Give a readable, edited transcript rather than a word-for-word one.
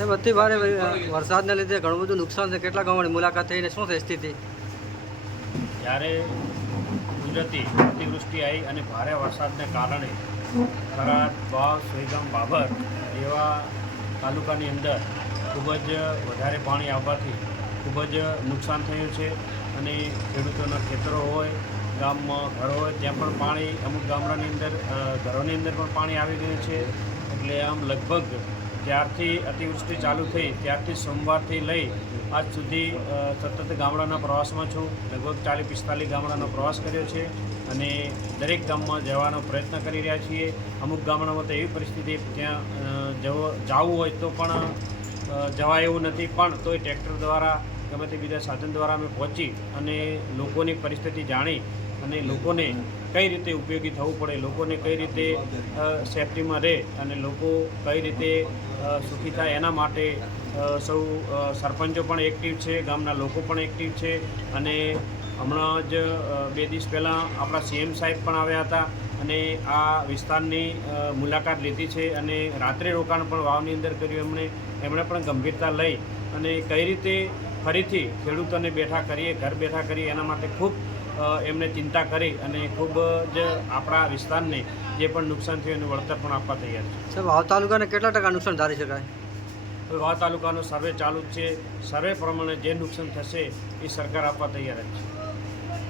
સાહેબ અતિ ભારે વરસાદને લીધે ઘણું બધું નુકસાન છે. કેટલા ગામોની મુલાકાત થઈને શું થઈ સ્થિતિ? જ્યારે કુદરતી અતિવૃષ્ટિ આવી અને ભારે વરસાદને કારણે થરાદ, વાવ, સોયગામ, બાબર જેવા તાલુકાની અંદર ખૂબ જ વધારે પાણી આવવાથી ખૂબ જ નુકસાન થયું છે. અને ખેડૂતોના ખેતરો હોય, ગામમાં ઘર હોય, ત્યાં પણ પાણી, અમુક ગામડાની અંદર ઘરોની અંદર પણ પાણી આવી ગયું છે. એટલે આમ લગભગ જ્યારથી અતિવૃષ્ટિ ચાલુ થઈ ત્યારથી સોમવારથી લઈ આજ સુધી સતત ગામડાના પ્રવાસમાં છું. લગભગ 40-45 ગામડાનો પ્રવાસ કર્યો છે અને દરેક ગામમાં જવાનો પ્રયત્ન કરી રહ્યા છીએ. અમુક ગામડામાં તો એવી પરિસ્થિતિ ત્યાં જવું હોય તો પણ જવાય એવું નથી, પણ તોય ટ્રેક્ટર દ્વારા ગમે તે બીજા સાધન દ્વારા અમે પહોંચી અને લોકોની પરિસ્થિતિ જાણી અને લોકોને કઈ રીતે ઉપયોગી થવું પડે, લોકોને કઈ રીતે સેફટીમાં રહે અને લોકો કઈ રીતે સુખી થાય એના માટે સૌ સરપંચો પણ એક્ટિવ છે, ગામના લોકો પણ એક્ટિવ છે. અને હમણાં જ 2 દિવસ પહેલાં આપણા CM સાહેબ પણ આવ્યા હતા અને આ વિસ્તારની મુલાકાત લીધી છે અને રાત્રે રોકાણ પણ વાવની અંદર કર્યું. એમણે પણ ગંભીરતા લઈ અને કઈ રીતે ફરીથી ખેડૂતોને બેઠા કરીએ, ઘર બેઠા કરીએ, એના માટે ખૂબ એમને ચિંતા કરી અને ખૂબ જ આપણા વિસ્તારને જે પણ નુકસાન થયું એનું વળતર પણ આપવા તૈયાર છે. સાહેબ વાવ તાલુકાને કેટલા ટકા નુકસાન ધારી શકાય? હવે વાવ તાલુકાનો સર્વે ચાલુ જ છે. સર્વે પ્રમાણે જે નુકસાન થશે એ સરકાર આપવા તૈયાર જ છે.